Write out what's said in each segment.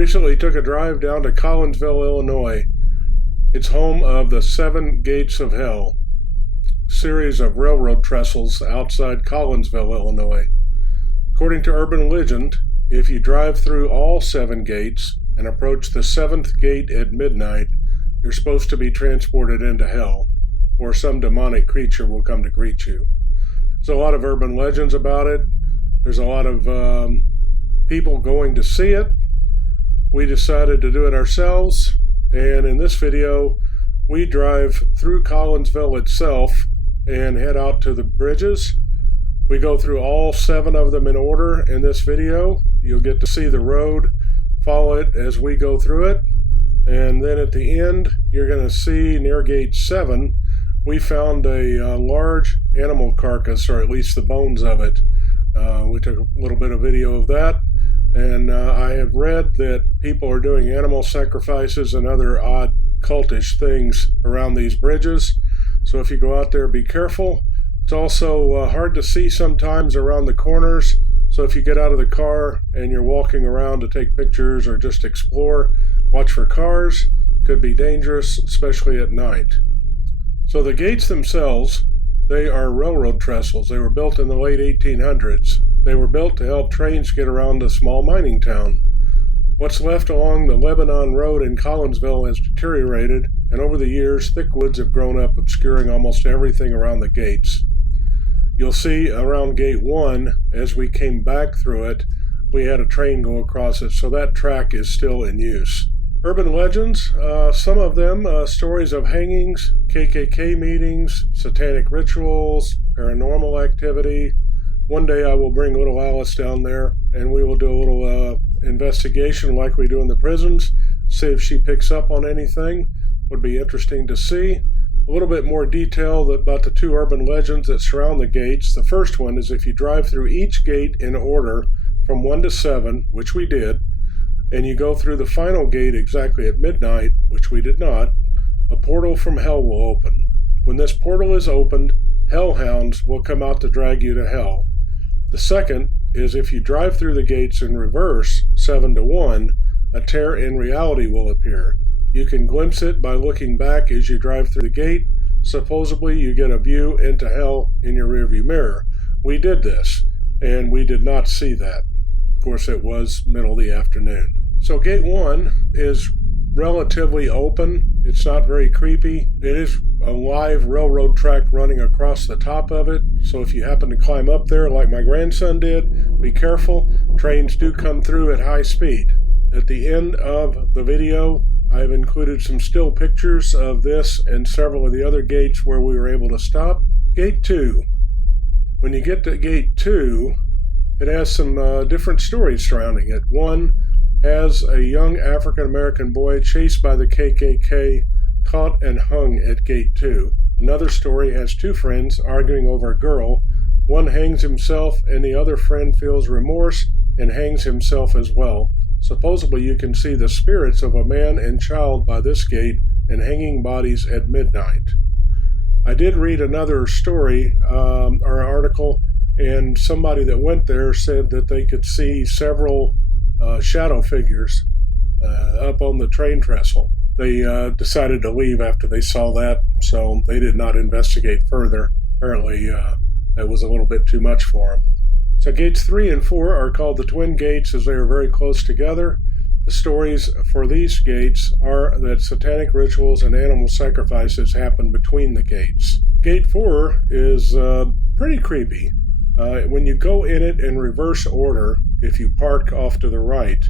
recently took a drive down to Collinsville, Illinois. It's home of the Seven Gates of Hell, a series of railroad trestles outside Collinsville, Illinois. According to urban legend, if you drive through all seven gates and approach the seventh gate at midnight, you're supposed to be transported into hell, or some demonic creature will come to greet you. There's a lot of urban legends about it. There's a lot of people going to see it. We decided to do it ourselves, and in this video, we drive through Collinsville itself and head out to the bridges. We go through all seven of them in order in this video. You'll get to see the road, follow it as we go through it, and then at the end, you're going to see near gate 7, we found a large animal carcass, or at least the bones of it. We took a little bit of video of that, and I have read that people are doing animal sacrifices and other odd cultish things around these bridges. So if you go out there, be careful. It's also hard to see sometimes around the corners. So if you get out of the car and you're walking around to take pictures or just explore, watch for cars. Could be dangerous, especially at night. So the gates themselves, they are railroad trestles. They were built in the late 1800s. They were built to help trains get around a small mining town. What's left along the Lebanon Road in Collinsville has deteriorated, and over the years, thick woods have grown up, obscuring almost everything around the gates. You'll see around gate 1, as we came back through it, we had a train go across it, so that track is still in use. Urban legends, some of them, stories of hangings, KKK meetings, satanic rituals, paranormal activity. One day I will bring little Alice down there and we will do a little investigation like we do in the prisons, see if she picks up on anything. Would be interesting to see. A little bit more detail about the two urban legends that surround the gates. The first one is if you drive through each gate in order from 1 to 7, which we did, and you go through the final gate exactly at midnight, which we did not, a portal from hell will open. When this portal is opened, hellhounds will come out to drag you to hell. The second is if you drive through the gates in reverse, 7 to 1, a tear in reality will appear. You can glimpse it by looking back as you drive through the gate. Supposedly, you get a view into hell in your rearview mirror. We did this, and we did not see that. Of course, it was middle of the afternoon. So gate 1 is relatively open. It's not very creepy. It is a live railroad track running across the top of it. So if you happen to climb up there like my grandson did, be careful. Trains do come through at high speed. At the end of the video, I've included some still pictures of this and several of the other gates where we were able to stop. Gate 2. When you get to gate 2, it has some different stories surrounding it. One has a young African-American boy chased by the KKK, caught and hung at gate 2. Another story has two friends arguing over a girl. One hangs himself and the other friend feels remorse and hangs himself as well. Supposedly you can see the spirits of a man and child by this gate and hanging bodies at midnight. I did read another story or article, and somebody that went there said that they could see several shadow figures up on the train trestle. They decided to leave after they saw that, so they did not investigate further. Apparently, that was a little bit too much for them. So gates 3 and 4 are called the twin gates as they are very close together. The stories for these gates are that satanic rituals and animal sacrifices happen between the gates. Gate 4 is pretty creepy. When you go in it in reverse order, if you park off to the right,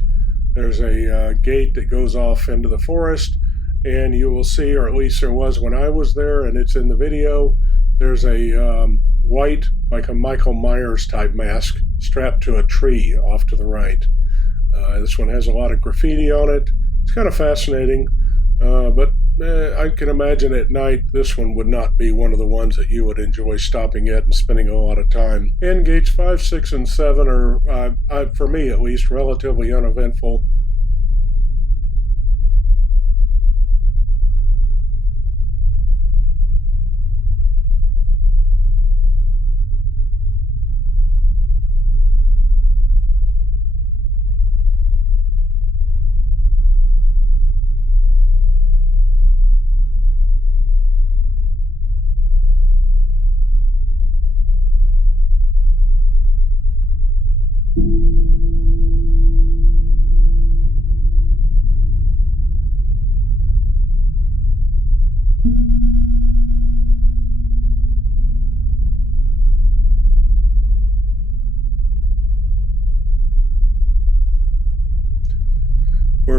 there's a gate that goes off into the forest, and you will see, or at least there was when I was there, and it's in the video, there's a white, like a Michael Myers type mask strapped to a tree off to the right. This one has a lot of graffiti on it. It's kind of fascinating, but I can imagine at night this one would not be one of the ones that you would enjoy stopping at and spending a lot of time. And gates 5, 6, and 7 are, for me at least, relatively uneventful.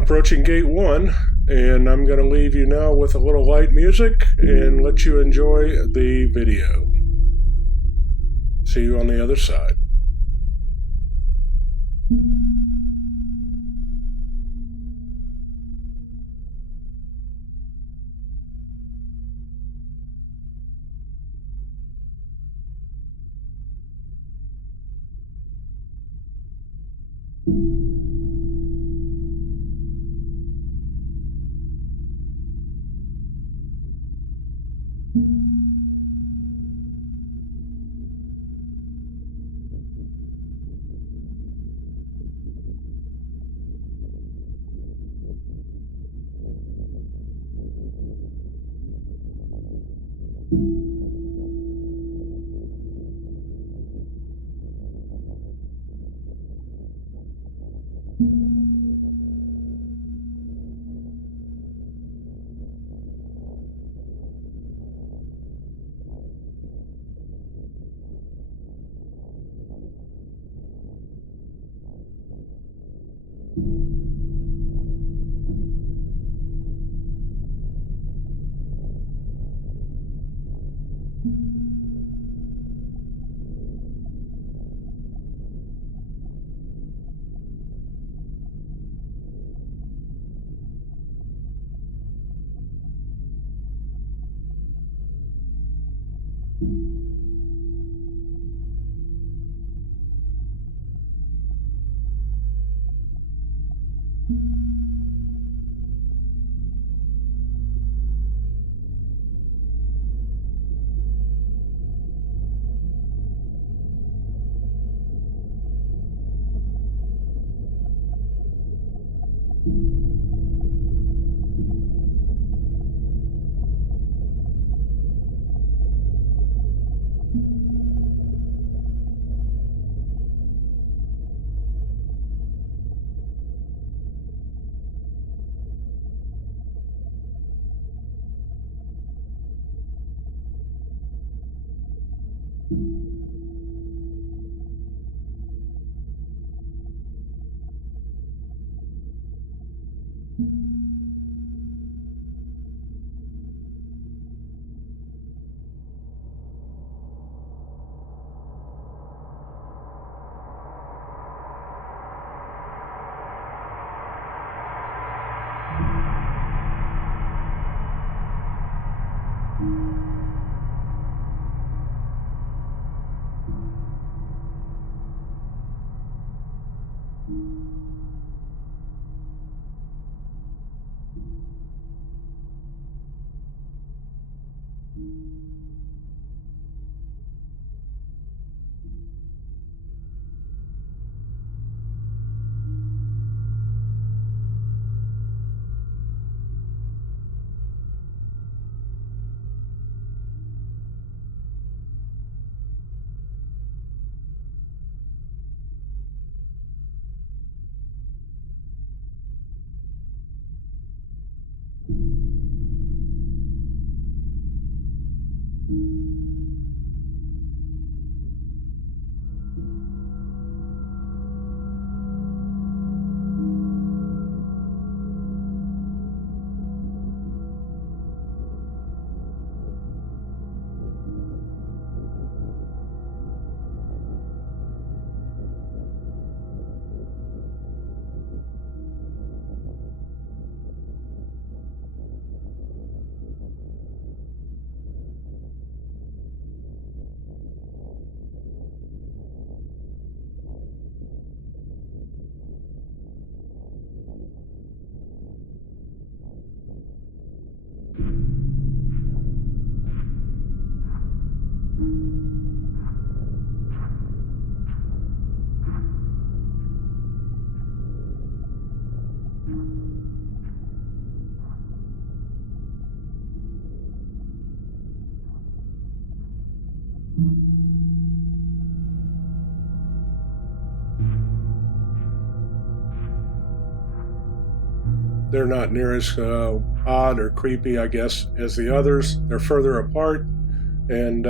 approaching gate 1, and I'm going to leave you now with a little light music and let you enjoy the video. See you on the other side. They're not near as odd or creepy, I guess, as the others. They're further apart. And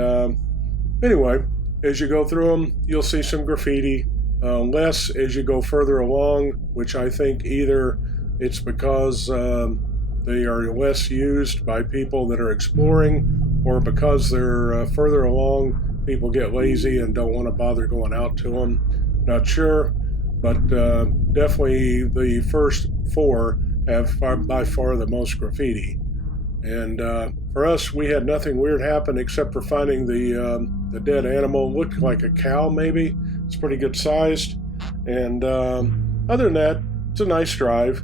anyway, as you go through them, you'll see some graffiti. Less as you go further along, which I think either it's because they are less used by people that are exploring, or because they're further along, people get lazy and don't want to bother going out to them. Not sure, but definitely the first four have by far the most graffiti. And for us, we had nothing weird happen except for finding the dead animal. Looked like a cow, maybe. It's pretty good sized. And other than that, it's a nice drive.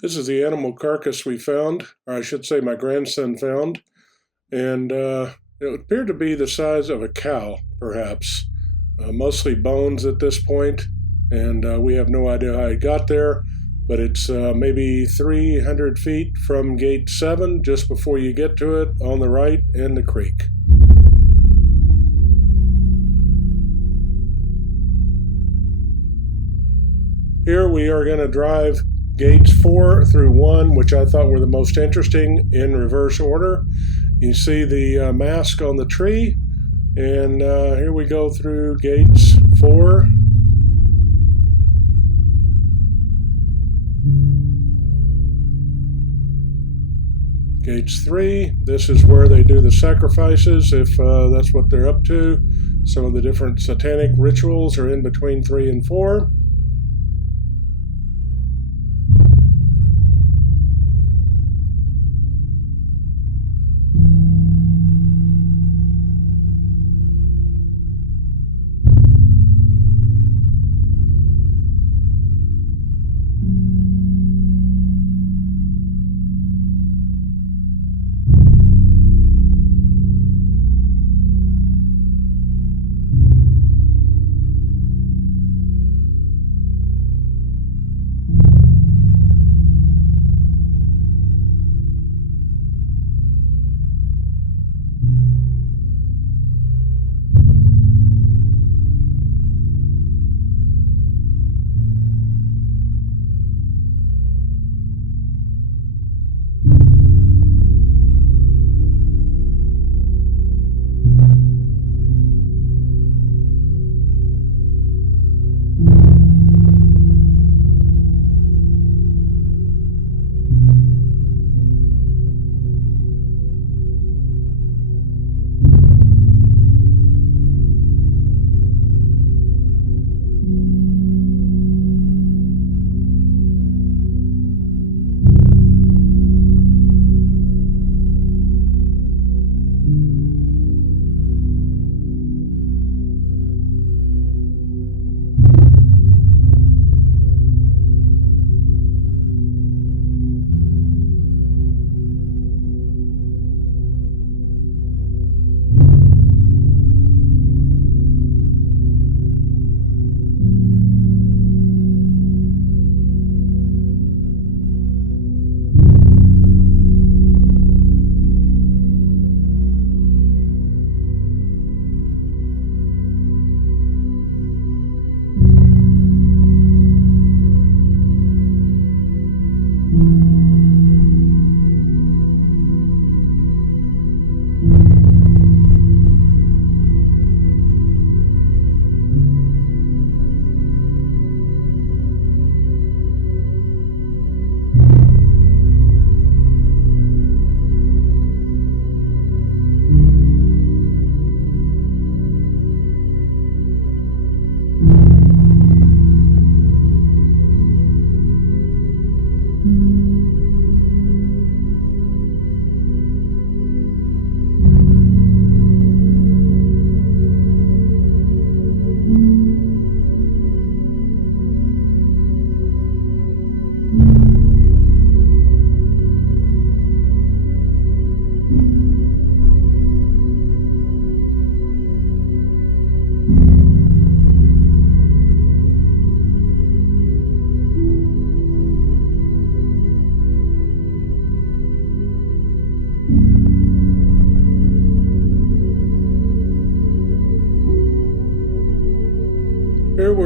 This is the animal carcass we found, or I should say my grandson found, and it appeared to be the size of a cow, perhaps. Mostly bones at this point, and we have no idea how he got there, but it's maybe 300 feet from gate 7, just before you get to it, on the right in the creek. Here we are going to drive gates 4 through 1, which I thought were the most interesting, in reverse order. You see the mask on the tree, and here we go through gates 4. Gates 3, this is where they do the sacrifices, if that's what they're up to. Some of the different satanic rituals are in between 3 and 4.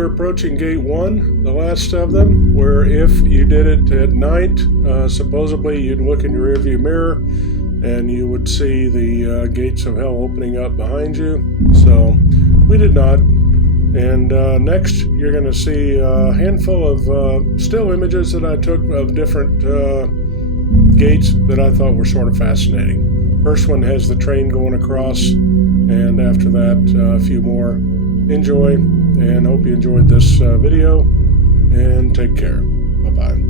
we're approaching gate 1, the last of them, where if you did it at night, supposedly you'd look in your rearview mirror and you would see the gates of hell opening up behind you. So we did not. And next, you're going to see a handful of still images that I took of different gates that I thought were sort of fascinating. First one has the train going across, and after that, a few more. Enjoy, and hope you enjoyed this video, and take care. Bye-bye.